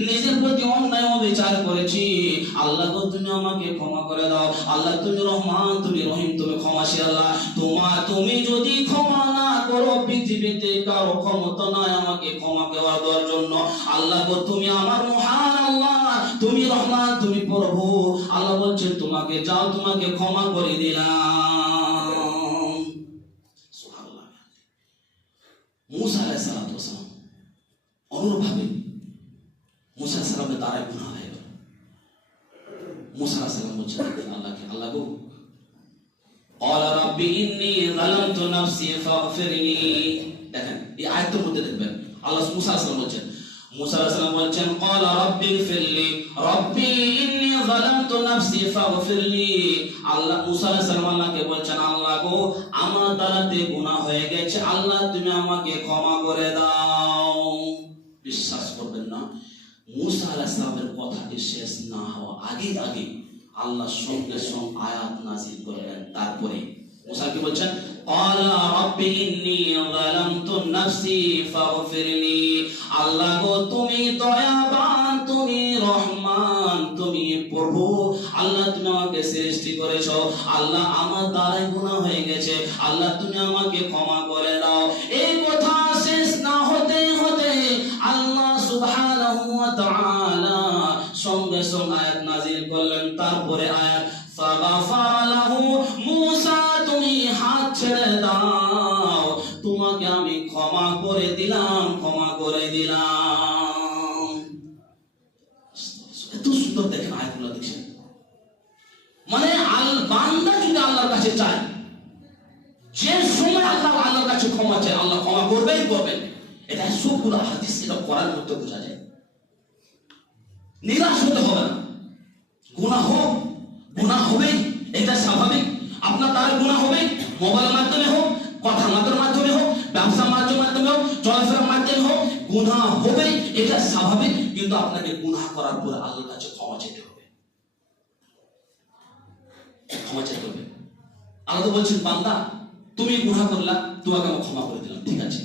নিজের প্রতি অন্যায় অবিচার করেছি, আল্লাহ গো, তুমি আমাকে ক্ষমা করে দাও। আল্লাহ, তুমি রহমান, তুমি রহিম, তুমি ক্ষমাশীল। আল্লাহ, তুমি যদি ক্ষমা না করো, পৃথিবীতে কারো ক্ষমতা নাই আমাকে ক্ষমা দেওয়ার জন্য। আল্লাহ গো, তুমি আমার মহান আল্লাহ, তুমি রহমান, তুমি প্রভু। আল্লাহ বলছেন, তোমাকে যাও, তোমাকে ক্ষমা করে দিলাম। সুবহানাল্লাহ। মুসা আলাইহিস সালাম অনুরূপভাবে মুসা আলাইহিস সালামের দ্বারা গুনাহ হয়ে গেল। মুসা আলাইহিস সালাম বলছেন আল্লাহকে, আল্লাহ গো, ক্বালা রাব্বি ইন্নী যালামতু নাফসি ফাগফিরলি। দেখেন এই আয়াতের মধ্যে দেখবেন আল্লাহ মুসা আলাইহিস সালাম বলছেন, মুসা আলাইহিস সালাম বলছেন, ক্বালা রাব্বি ফিরলি রাব্বি ইন্নী যালামতু নাফসি ফাগফিরলি। আল্লাহ মুসা আলাইহিস সালাম আল্লাহকে বলছেন, আল্লাহ গো, আমার দ্বারাতে গুনাহ হয়ে গেছে, আল্লাহ তুমি আমাকে ক্ষমা করে দাও। বিশ্বাস করবেন না, মুসা আলাইহিস সালামের কথাটি শেষ না হওয়া আগে আল্লাহ সঙ্গে সঙ্গে আয়াত নাযিল করলেন। তারপরে মুসা কি বলছেন, ক্বালা রাব্বি ইন্নী যালামতু নাফসি ফাগফিরলি। আল্লাহ গো, তুমি দয়াবান, তুমি রহমান, তুমি প্রভু, আল্লাহ তুমি আমাকে সৃষ্টি করেছো, আল্লাহ আমার দ্বারাই গুনাহ হয়ে গেছে, আল্লাহ তুমি আমাকে ক্ষমা করে দাও। এই কথা শেষ না হতে আল্লাহ সুবহানাহু ওয়া তাআলা সঙ্গে সঙ্গে আয়াত নাযিল করলেন। তারপরে আয়াত ক্ষমা করে দিলাম, ক্ষমা করে দিলাম। এত সুন্দর দেখেন আয়াতগুলো, দেখছেন? মানে বান্দা যদি আল্লাহর কাছে চায়, যে সময় আল্লাহর কাছে ক্ষমা চায়, আল্লাহ ক্ষমা করবেন করবেন। এটা সবগুলো হাদিস, এটা কোরআন মধ্যে বোঝা যায়। নিরাশ হতে হবে না। গুনাহ হবে, এটা স্বাভাবিক। আপনার তার গুনাহ হবে, মোবাইলের মাধ্যমে হোক, কথার মাধ্যমে হোক, ব্যবসার মাধ্যমে হোক, চলাফেরার মাধ্যমে হোক, গুনাহ হবে, এটা স্বাভাবিক। কিন্তু আপনাকে গুনাহ করার পরে আল্লাহর কাছে ক্ষমা চাইতে হবে, ক্ষমা চাইতে হবে। আল্লাহ বলছেন, বান্দা তুমি গুনাহ করলা, তোমাকে আমি ক্ষমা করে দিলাম, ঠিক আছে।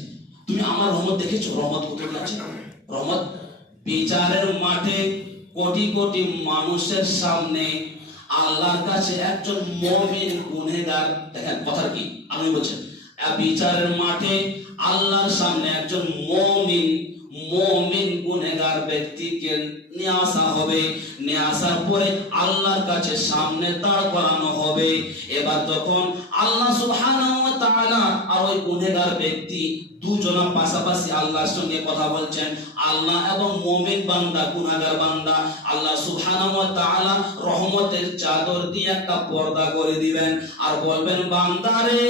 তুমি আমার রহমত দেখেছো? রহমত কোথায় আছে? রহমত বিচারের মাঠে কোটি কোটি মানুষের সামনে আল্লাহর কাছে একজন মুমিন গুনাহগার, দেখেন কথা কি আমি বলছেন, বিচারের মাঠে আল্লাহর সামনে একজন মুমিন গুনাহগার ব্যক্তিকে নিয়ে আসা হবে। নিয়ে আসার পরে আল্লাহর কাছে সামনে দাঁড় করানো হবে। এবার যখন আল্লাহ সুবহানাহু ওয়া তাআলা আর ওই গুনাহগার ব্যক্তি দুজনের পাশাপাশি আল্লাহর সঙ্গে কথা বলছেন, আল্লাহ এবং মুমিন বান্দা, গুনাহগার বান্দা, আল্লাহ সুবহানাহু ওয়া তাআলা রহমতের চাদর দিয়ে একটা পর্দা করে দিবেন আর বলবেন, বান্দারে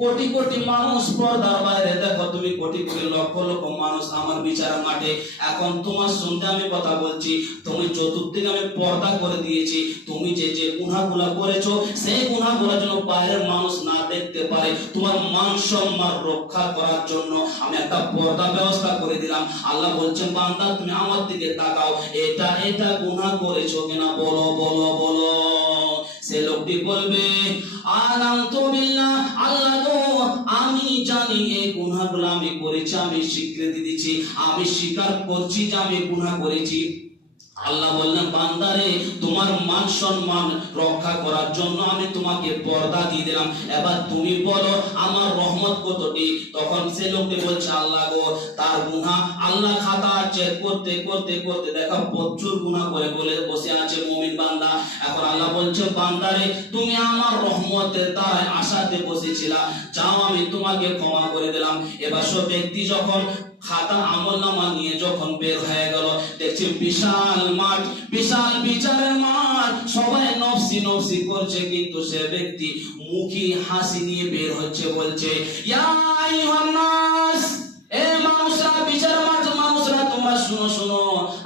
কোটি কোটি মানুষ পর্দার বাইরে দেখো, তুমি কোটি কোটি লক্ষ লক্ষ মানুষ আমার বিচারের মাঠে, এখন তোমার সঙ্গে আমি কথা বলছি, তুমি চতুর্দিকে আমি পর্দা করে দিয়েছি। তুমি যে যে গুনাহগুলো করেছো, সেই গুনাহগুলো যেন বাইরের মানুষ না দেখতে পারে, তোমার মান সম্মান রক্ষা করার জন্য আমি একটা পর্দা ব্যবস্থা করে দিলাম। আল্লাহ বলছেন, বান্দা তুমি আমার দিকে তাকাও, এটা গুনাহ করেছো কিনা বলো বলো বলো। সে লোকটি বলবে, আনামতু বিল্লাহ, আল্লাহ গো আমি জানি এই গুনাহগুলো আমি করেছি, আমি স্বীকৃতি দিচ্ছি, আমি স্বীকার করছি যে আমি গুনাহ করেছি। আল্লাহ বললেন, বান্দারে তোমার মান সম্মান রক্ষা করার জন্য আমি তোমাকে পর্দা দিয়ে দিলাম, এবার তুমি বলো আমার রহমত কতটি। তখন সে লোকটি বলছে, আল্লাহ গো তার গুনাহ, আল্লাহ খাতা চেক করতে করতে করতে দেখা প্রচুর গুনাহ করে বলে বসে আছে মুমিন বান্দা। এখন আল্লাহ বলছে, বান্দারে তুমি আমার রহমতের দ্বারাই আশাতে বসেছিলা, যাও আমি তোমাকে ক্ষমা করে দিলাম। এবার সে ব্যক্তি যখন খাতা আমলনামা নিয়ে যখন বের হয়ে গেল, দেখছি বিশাল মাঠ, বিশাল বিচারের মাঠ, সবাই নফসি নফসি করছে, কিন্তু সে ব্যক্তি মুখে হাসি নিয়ে বের হচ্ছে, বলছে, ইয়া আইয়ুহান নাস, এ মানুষরা, বিচারের মাঠ মানুষরা, তোমরা শুনো শুনো,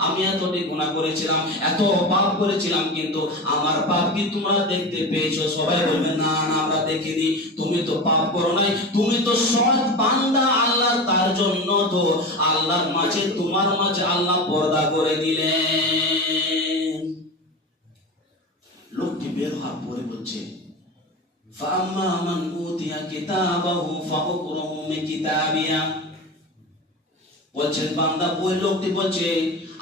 আমি এতটি গুনাহ করেছিলাম, এত পাপ করেছিলাম, কিন্তু আমার পাপ কি তোমরা দেখতে পেয়েছো? সবাই বলবে, না না আমরা দেখিনি, তুমি তো পাপ করো নাই, তুমি তো সৎ বান্দা আল্লাহ, তার জন্য তো আল্লাহর মাঝে তোমার মাঝে আল্লাহ পর্দা করে দিলেন। লোকটি বের হওয়ার পরে বলছে, ফাআম্মা মান উতিয়া কিতাবাহু ফাউকরহু মিন কিতাবিয়া, বলছেন বান্দা, ওই লোকটি বলছে,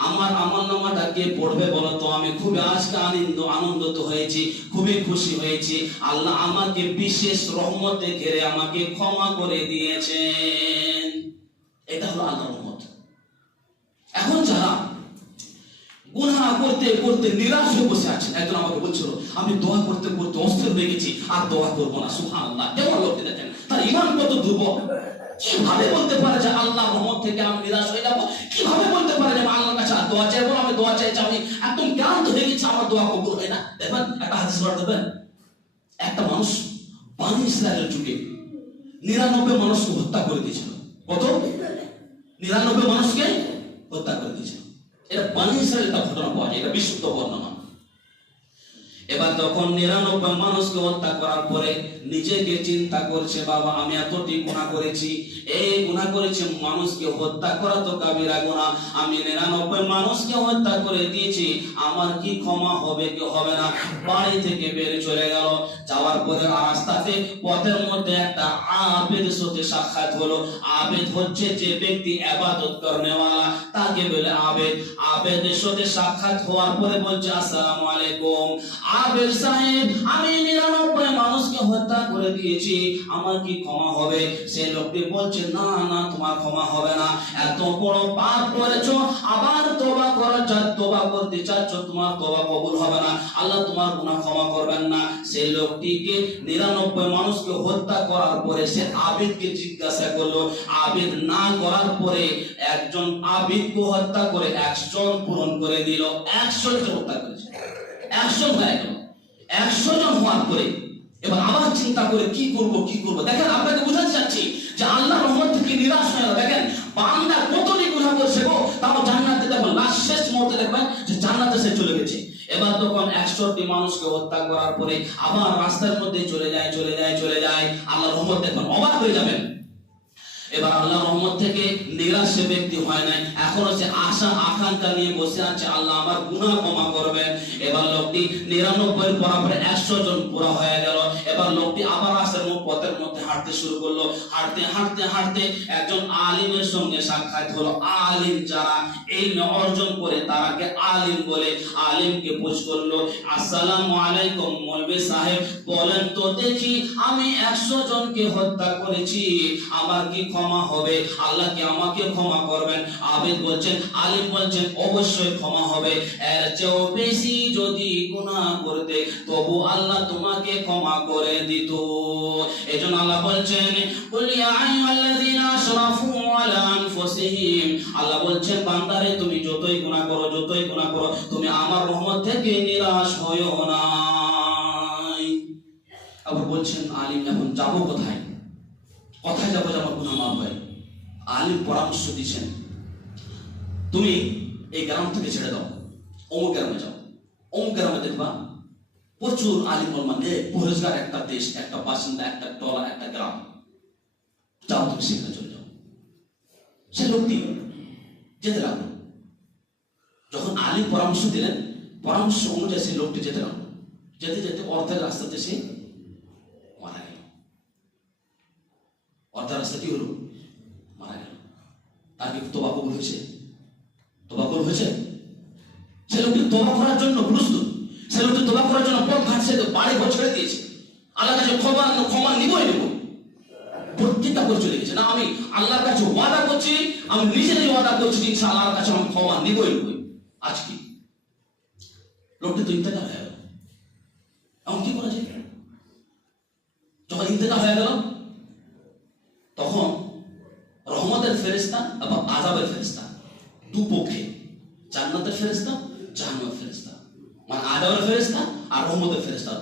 আমার আমলনামাটা কে পড়বে বলো তো? আমি খুবই আজকে আনন্দিত হয়েছি, খুবই খুশি হয়েছি, আল্লাহ আমাকে বিশেষ রহমতে ঘিরে আমাকে ক্ষমা করে দিয়েছেন। এটা হলো আল্লাহর রহমত। এখন যারা গুনাহ করতে করতে নিরাশ হয়ে বসে আছেন, একজন আমাকে বলছিল, আমি দোয়া করতে করতে অস্থির হয়ে গেছি, আর দোয়া করবো না। সুবহানাল্লাহ, কেমন লোকটি দেখেন, তার ঈমান কত দুর্বল। কিভাবে বলতে পারে যে আল্লাহর রহমত থেকে আমি নিরাশ হয়ে যাবো? কিভাবে বলতে পারে যে আমি আল্লাহর কাছে দোয়া চাইবো? আমি দোয়া চাইছি, আমি একদম ক্লান্ত হয়ে গেছি, আমার দোয়া কবুল হয় না। দেখবেন একটা হাদিস বার দেবেন, একটা মানুষ বনী ইসরায়েলের যুগে 99 মানুষকে হত্যা করে দিয়েছিল। কত? 99 মানুষকে হত্যা করে দিয়েছিল। এটা বনী ইসরায়েলের ঘটনা পাওয়া যায়, এটা বিশুদ্ধ বর্ণনা। এবার তখন 99 মানুষকে হত্যা করার পরে নিজেকে চিন্তা করছে, বাবা আমি এতটি গুনাহ করেছি, এই গুনাহ করেছি, মানুষকে হত্যা করা তো কাবিরা গুনাহ, আমি 99 মানুষকে হত্যা করে দিয়েছি, আমার কি ক্ষমা হবে কি হবে না? বাড়ি থেকে বেরিয়ে চলে গেল। যাওয়ার পরে রাস্তাতে পথের মধ্যে একটা আবেদের সাথে সাক্ষাৎ হলো। আবেদ হচ্ছে যে ব্যক্তি ইবাদত করেওয়ালা, তাকে বলে আবেদ। আবেদের সাথে সাক্ষাৎ হওয়ার পরে বলছে, আসসালামু আলাইকুম আবেদ সাহেব, আমি 99 মানুষকে হত্যা করে করে দিয়েছি, আমার কি ক্ষমা হবে? সেই লোকটি বলছে, না না, তোমার ক্ষমা হবে না, এত বড় পাপ করেছো, আবার তওবা করতে চাচ্ছ, তোমার তওবা কবুল হবে না, আল্লাহ তোমার গুনাহ ক্ষমা করবেন না। সেই লোকটিকে 99 মানুষকে হত্যা করার পরে সে আবিদকে জিজ্ঞাসা করলো, আবিদ না করার পরে একজন আবিদকে হত্যা করে 100 জন পূরণ করে দিল। 100 জন হত্যা করেছে, 100 হয়ে গেল। 100 জন হওয়ার পরে এবার আবার চিন্তা করে কি করব। দেখেন, আপনাকে বোঝাতে চাচ্ছি যে আল্লাহর রহমত থেকে নিরাশ হয়ে গেল। দেখেন, বান্দা কতটি গুনাহ করছে গো, তাও জান্নাতে যাবে, লাস্ট শেষ মুহূর্তে দেখবেন যে জান্নাতে সে চলে গেছে। এবার তখন 100টি মানুষকে হত্যা করার পরে আবার রাস্তার মধ্যে চলে যায়। আল্লাহর রহমত দেখুন, অবাক হয়ে যাবেন। এবার আল্লাহর রহমত থেকে নিরাশ সে ব্যক্তি হয় নাই, এখনো সে আশা আকাঙ্ক্ষা নিয়ে বসে আছে, আল্লাহ আমার গুনাহ ক্ষমা করবেন। এবার লোকটি 99 পড়ার পরে 100 জন পুরা হয়ে গেল। এবার লোকটি আবার রাস্তার পথের মধ্যে হাঁটতে শুরু করলো। হাঁটতে একজন আলিমের সঙ্গে সাক্ষাৎ হলো। আলিম যারা ইলম অর্জন করে তারাকে আলিম বলে। আলিমকে জিজ্ঞেস করলো, আসসালামু আলাইকুম মৌলভী সাহেব, বলেন তো দেখি, আমি 100 জনকে হত্যা করেছি, আমার কি ক্ষমা হবে? আল্লাহ কি আমাকে ক্ষমা করবেন? আবিদ বলছেন, আলিম বলছেন, অবশ্যই ক্ষমা হবে। এর চেয়েও বেশি যদি গুনাহ করতে তবু আল্লাহ তোমাকে ক্ষমা করে দিত। এজন্য আল্লাহ বলছেন, কুল ইয়া আইয়ুহাল্লাযীনা আশরাফু আলা আনফুসিহিম, আল্লাহ বলছেন বান্দারে তুমি যতই গুনাহ করো তুমি আমার রহমত থেকে নিরাশ হয়ো না। আবার বলছেন, আলিম এখন যাবো কোথায় যাবো যে আমার গুনাহ মাফ হয়? আলিম পরামর্শ দিচ্ছেন, তুমি এই গ্রাম থেকে ছেড়ে দাও, অমুক গ্রামে যাও। অমুক গ্রামে দেখবা প্রচুর আলিম ওলামা, পরিষ্কার একটা দেশ, একটা বাসিন্দা, একটা টলা, একটা গ্রাম, যাও তুমি সেখানে চলে যাও। সে লোকটি যেতে লাগলো। যখন আলিম পরামর্শ দিলেন, পরামর্শ অনুযায়ী সেই লোকটি যেতে লাগলো। যেতে অর্ধেক রাস্তাতে সে মারা গেল। অর্ধেক রাস্তা কি হলো? মারা গেল। তার কি তওবা কবুল হয়েছে? সে লোকটি তওবা করার জন্য প্রস্তুত, সে লোকটি তওবা করার জন্য পথ ঘাটছে, বাড়ি ঘর ছেড়ে দিয়েছে। আল্লাহর কাছে ক্ষমা নিবই নেব, প্রত্যেকটা করে চলে গেছে। না, আমি আল্লাহর কাছে ওয়াদা করছি, আমি নিজেই ওয়াদা করছি, ইনশাআল্লাহ আল্লাহর কাছে আমি ক্ষমা নিবই। আজ কি লোকটি তো ইন্তেকাল হয়ে গেল, এখন কি করা যায়? যখন ইন্তেকাল হয়ে গেল, তখন রহমতের ফেরেশতা এবং আযাবের ফেরেশতা দুপক্ষে, জান্নাতের ফেরেশতা, জাহান্নামের ফেরেশতা, মানে আযাবের ফেরেশতা আর রহমতের ফেরেশতা,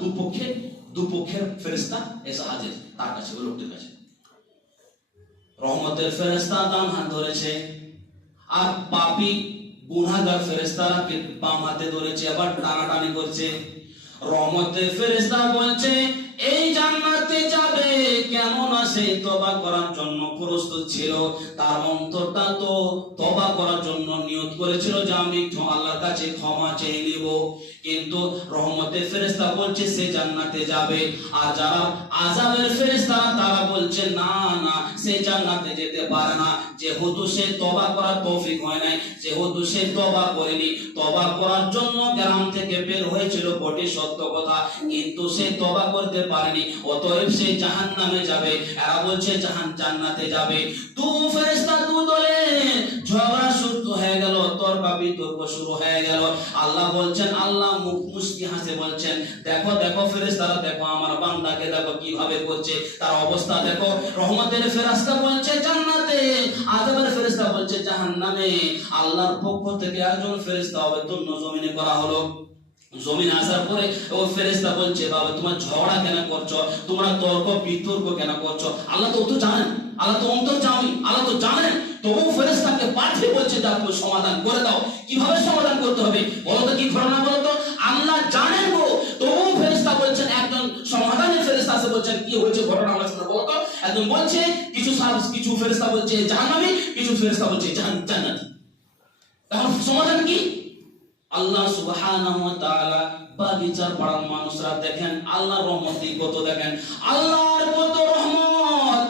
দুপক্ষের ফেরেশতা এসে হাজির তার কাছে, ওই লোকটির কাছে। রহমতের ফেরেশতা ডান হাত ধরেছে, আর পাপী গুনাহগার ফেরেশতারা বাম হাতে ধরেছে, আবার টানাটানি করছে। রহমতের ফেরেশতা বলছে, এই জান্নাতে যাবে, কেননা সে তওবা করার জন্য প্রস্তুত ছিল, তার অন্তরটা তো তওবা করার জন্য নিয়ত করেছিল যে আমি আল্লাহর কাছে ক্ষমা চেয়ে নিব। কিন্তু রহমতের ফেরেশতা বলছে সে জান্নাতে যাবে, আর যারা আযাবের ফেরেশতা তারা বলছে না, সে জান্নাতে যেতে পারে না, যেহেতু সে তওবা করার তৌফিক হয় নাই, যেহেতু সে তওবা করেনি। তওবা করার জন্য গ্রাম থেকে বের হয়েছিল বটে সত্য কথা, কিন্তু সে তওবা করতে পারেনি, অতএব সে জাহান্নামে যাবে। এরা বলছে জান্নাতে যাবে। দু ফেরেশতা দু দলে ঝগড়া শুরু হয়ে গেল, তর্ক বিতর্ক শুরু হয়ে গেল। আল্লাহ বলছেন, আল্লাহ মুখ মুস্কি হাসে বলছেন, দেখো ফেরেশতারা, দেখো আমার বান্দাকে দেখো কিভাবে করছে, তার অবস্থা দেখো। রহমতের ফেরেশতা বলছে জান্নাতে, আযাবের ফেরেশতা বলছে জাহান্নামে। আল্লাহর পক্ষ থেকে একজন ফেরেশতা অবতীর্ণ জমিনে করা হলো। জমিনে আসার পরে ও ফেরেশতা বলছে, বাবা তোমরা ঝগড়া কেন করছো, তোমরা তর্ক বিতর্ক কেন করছো? আল্লাহ তো জানেন, আল্লাহ তো অন্তর্যামী, আল্লাহ তো জানেন। তবু ফেরেশতাকে পাঠিয়ে বলছে, যা তুমি সমাধান করে দাও। কিভাবে সমাধান করতে হবে বলো তো, কি ঘটনা বলো তো? আল্লাহ জানেন গো, তবু ফেরেশতা বলছেন, একজন সমাধানের ফেরেশতা আছে, বলছেন কি হয়েছে ঘটনা আমার সাথে বলো তো। একজন বলছে কিছু ফেরেশতা বলছে জাহান্নামী, কিছু ফেরেশতা বলছে জান্নাতি। এখন সমাধান কি? আল্লাহ সুবহানাহু ওয়া তাআলা বাগিচার পাড়ার মানুষরা দেখেন আল্লাহর রহমতই কত, দেখেন আল্লাহর কত রহমত।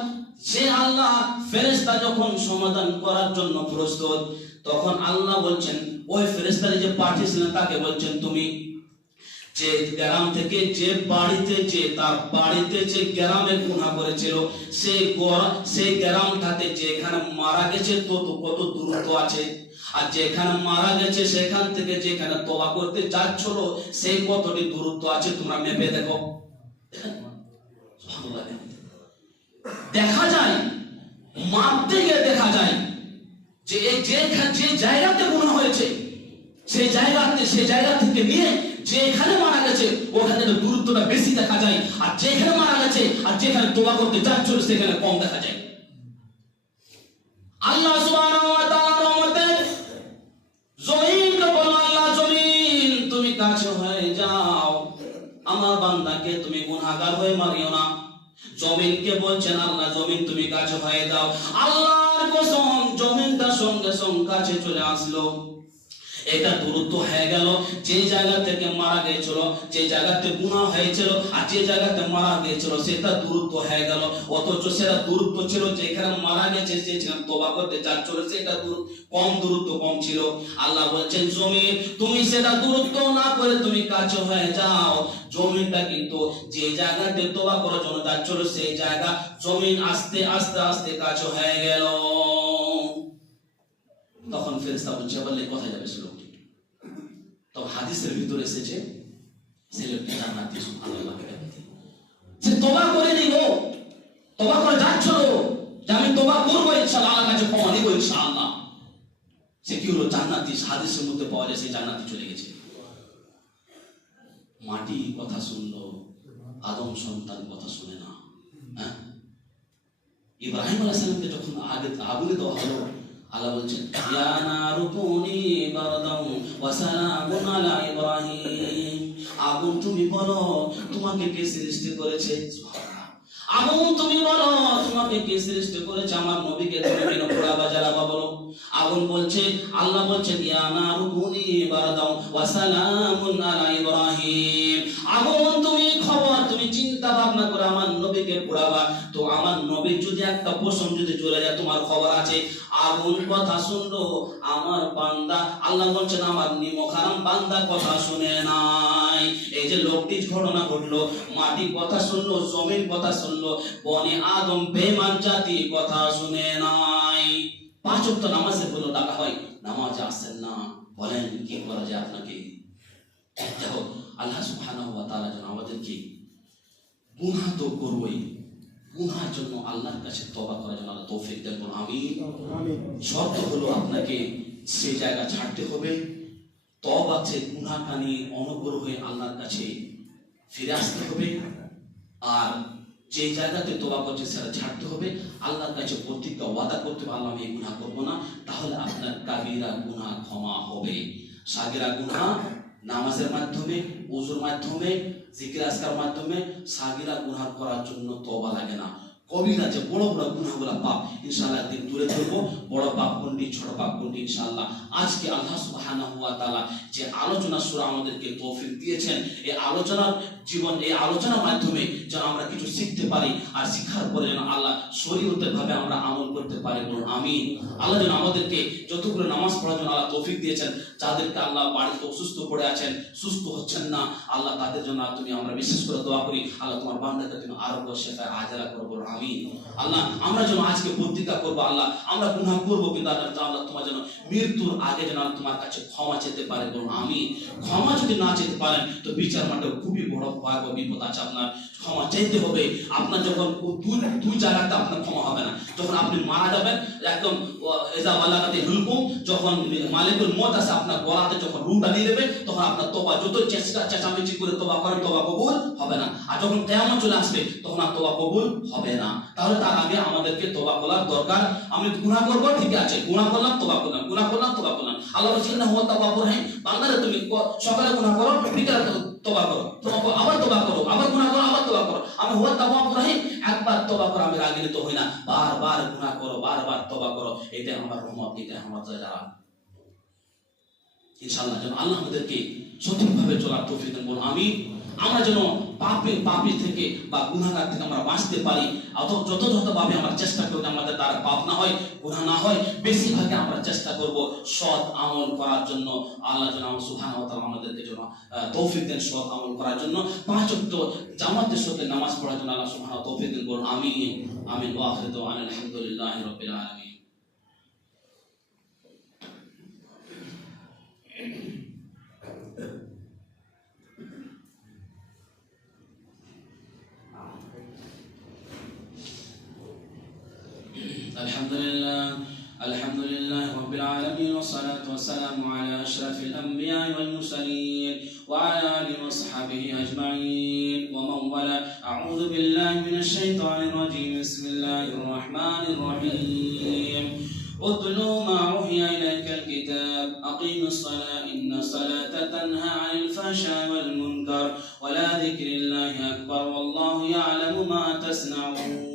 সে আল্লাহ ফেরেশতা যখন সমাধান করার জন্য প্রস্তুত, তখন আল্লাহ বলছেন ওই ফেরেশতারে যে পাঠিয়েছিলেন তাকে বলছেন, তুমি যে গ্রাম থেকে যে বাড়িতে যে তার বাড়িতে যে গ্রামে গুনাহ করেছিল সেই গ্রামটাতে যেখানে মারা গেছে তো কত দূরত্ব আছে, আর যেখানে মারা গেছে সেখান থেকে যেখানে তওবা করতে যাচ্ছিল সেই কতটি দূরত্ব আছে তোমরা মেপে দেখো। দেখা যায়, মাপতে গিয়ে দেখা যায় যে যে জায়গাতে গুনাহ হয়েছে সেই জায়গা থেকে নিয়ে যেখানে মারা গেছে ওখানে দূরত্বটা বেশি দেখা যায়, আর যেখানে মারা গেছে আর যেখানে তওবা করতে যাচ্ছিল সেখানে কম দেখা যায়। আল্লাহ সুবহানাহু ওয়া তাআলা রহমতে জমিনকে বলল, আল্লাহ জমিন তুমি কাছে হয়ে যাও, আমার বান্দাকে তুমি গুনাহগার হয়ে মারিও না। জমিনকে বলছেন আল্লাহ জমিন তুমি কাছে হয়ে যাও। আল্লাহর কসম জমিনটা সঙ্গে সঙ্গে কাছে চলে আসলো। এটা দূরত্ব হয়ে গেল, যে জায়গা থেকে মারা গিয়েছিল, যে জায়গাতে গুনাহ হয়েছিল আর যে জায়গাতে মারা গিয়েছিল সেটা দূরত্ব হয়ে গেল। অথচ সেটা দূরত্ব ছিল যেখানে মারা গেছে সেখানে তওবা করতে যাচ্ছিল সেটা দূরত্ব কম ছিল। আল্লাহ বলছেন জমিন তুমি সেটা দূরত্ব না করে তুমি কাছে হয়ে যাও। জমিনটা কিন্তু যে জায়গাতে তওবা করার জন্য যাচ্ছিল সেই জায়গা জমিন আস্তে আস্তে আস্তে কাছে হয়ে গেল। তখন ফেরেশতা বলছে বললে কোথায় যাবে সে লোকটি? তো হাদিসের ভিতরে এসেছে সে লোকটি জান্নাতি। সুবহানাল্লাহ। সে তওবা করে নিল, তওবা করে যাচ্ছিল যে আমি তওবা করব ইনশাআল্লাহ, আল্লাহর কাছে ক্ষমা নিব ইনশাআল্লাহ। সে কি হলো? জান্নাতি। হাদিসের মধ্যে পাওয়া যায় সে জান্নাতি চলে গেছে। মাটি কথা শুনলো, আদম সন্তান কথা শুনে না। হ্যাঁ, ইব্রাহিম আলাইহিস সালামকে যখন আগুনে দেওয়া হলো আল্লাহ বলছেন ইয়া নারু কুনি বারদান ওয়া সালামুন আলা ইব্রাহিম। আগুন তুমি বলো তোমাকে কে সৃষ্টি করেছে? সুবহানাল্লাহ। আগুন তুমি বলো তোমাকে কে সৃষ্টি করেছে? আমার নবীকে তুমি কেন পোড়াবা জ্বালাবা বলো? আগুন বলছে, আল্লাহ বলছেন ইয়া নারু কুনি বারদান ওয়া সালামুন আলা ইব্রাহিম। আগুন তুমি খবর তুমি চিন্তা ভাবনা করে আমার নবীকে পোড়াবা, তো আমার নবী যদি একটা পশম যদি চলে যায় তোমার খবর আছে? আগুন কথা শুনলো আমার বান্দা, আল্লাহ বলছেন আমার নিমখারাম বান্দা কথা শুনে নাই। এই যে লোকটি ঘটনা ঘটলো, মাটি কথা শুনলো, জমিন কথা শুনলো, বনে আদম বেঈমান জাতি কথা শুনে নাই। 5 ওয়াক্ত নামাজে বলে ডাকা হয়, নামাজে আসেন না, বলেন কি করা যায় আপনাকে? দেখো আল্লাহ সুবহানাহু ওয়া তাআলা যেন আমাদেরকে গুনাহ তো করবই, গুনাহের জন্য আল্লাহর কাছে তওবা করার জন্য আল্লাহ তৌফিক দেন। আমিন। শর্ত হলো আপনাকে সেই জায়গা ছাড়তে হবে, তওবা থেকে গুনাহটা নিয়ে অনুগ্রহ হয়ে আল্লাহর কাছে ফিরে আসতে হবে, আর যে জায়গাতে তওবা করছে সেটা ছাড়তে হবে। আল্লাহর কাছে প্রতিজ্ঞা ওয়াদা করতে হবে আল্লাহ আমি গুনাহ করব না, তাহলে আপনার কাবিরা গুনাহ ক্ষমা হবে। সাগিরা গুনাহ নামাজের মাধ্যমে, ওযুর মাধ্যমে, জিকির আজকার মাধ্যমে, সাগিরা গুনাহ করার জন্য তওবা লাগে না। কবিরা যে বড় বড় গুনাহগুলো পাপ ইনশাআল্লাহ একদিন তুলে ধরবো, বড় পাপ কোনটি ছোট পাপ কোনটি ইনশাআল্লাহ। আজকে আল্লাহ সুবহানাহু ওয়া তাআলা যে আলোচনা সূরা আমাদেরকে তৌফিক দিয়েছেন, এই আলোচনার জীবন, এই আলোচনার মাধ্যমে যেন আমরা কিছু শিখতে পারি, আর শিক্ষার পরে যেন আল্লাহ শরীয়তের ভাবে আমরা আমল করতে পারি। বলুন আমিন। আল্লাহ যেন আমাদেরকে যতগুলো নামাজ পড়ার জন্য আল্লাহ তৌফিক দিয়েছেন, যাদেরকে আল্লাহ বাড়িতে অসুস্থ পড়ে আছেন, সুস্থ হচ্ছেন না, আল্লাহ তাদের জন্য তুমি আমরা বিশেষ করে দোয়া করি আল্লাহ তোমার বান্দাকে তুমি আরোগ্য শেফা আজরা করো। বলুন আমিন। আল্লাহ আমরা যেন আজকে প্রতিজ্ঞা করবো আল্লাহ আমরা গুনাহ করবো, কিন্তু আল্লাহ তোমার যেন মৃত্যুর আগে যেন তোমার কাছে ক্ষমা চেতে পারে। বলুন আমিন। ক্ষমা যদি না চেতে পারেন তো বিচার মাঠে খুবই বড় ভয়াবহ বিপদ আছে। আপনার ক্ষমা চাইতে হবে। আপনার যখন দুই জায়গাতে আপনার ক্ষমা হবে না, যখন আপনি মারা যাবেন একদম এজা বালাগাতে হুলকুম, যখন মালিকুল মউত আছে আপনার গলাতে যখন রূহটা নিয়ে নেবে, তখন আপনার তওবা যত চেঁচামেচি করে তওবা করেন তওবা কবুল হবে না। আর যখন কিয়ামত চলে আসবে তখন আর তওবা কবুল হবে না। তাহলে তার আগে আমাদেরকে তওবা করার দরকার। আমি গুনাহ করব, ঠিক আছে, গুনাহ করলাম তওবা করলাম, গুনাহ করলাম তওবা করলাম। আল্লাহ বলেছেন না হুয়া তাওয়াবুর রহিম, বান্দারে তুমি সকালে গুনাহ করো, বিকালে তওবা করো, আবার তওবা করো, আবার গুনাহ করো, আবার তওবা করো। আমি হুয়া তাওয়াবুর রহিম, একবার তওবা করো আমি রাগিত হই না, বারবার গুনাহ করো, বারবার তওবা করো। এটা আমার রহমত, এটা আমার দয়া। ইনশাআল্লাহ যেন আল্লাহ আমাদেরকে সঠিকভাবে চলার তৌফিক দেন। বলুন আমিন। আমরা যেন পাপী থেকে বা গুনাহগার থেকে আমরা বাঁচতে পারি। যথাযথভাবে আমরা চেষ্টা করব আমাদের দ্বারা পাপ না হয়, গুনাহ না হয়। বেশিরভাগে আমরা চেষ্টা করব সৎ আমল করার জন্য। আল্লাহ যেন সুবহানাহু ওয়া তাআলা আমাদেরকে যেন তৌফিক দেন সৎ আমল করার জন্য। 5 ওয়াক্ত জামাতের সাথে নামাজ পড়ার জন্য আল্লাহ সুবহানাহু ওয়া তাআলা তৌফিক দেন। বলুন আমিন। আমিন। ওয়া আখিরু দাওয়ানা আলহামদুলিল্লাহি রাব্বিল আলামিন। الحمد لله رب العالمين والصلاة والسلام على أشرف الأنبياء والمرسلين وعلى آله وصحبه أجمعين ومن والاه. أعوذ بالله من الشيطان الرجيم. بسم الله الرحمن الرحيم. اتل ما أوحي إليك الكتاب أقيم الصلاة إن الصلاة تنهى عن الفحشاء والمنكر ولذكر الله أكبر والله يعلم ما تصنعون.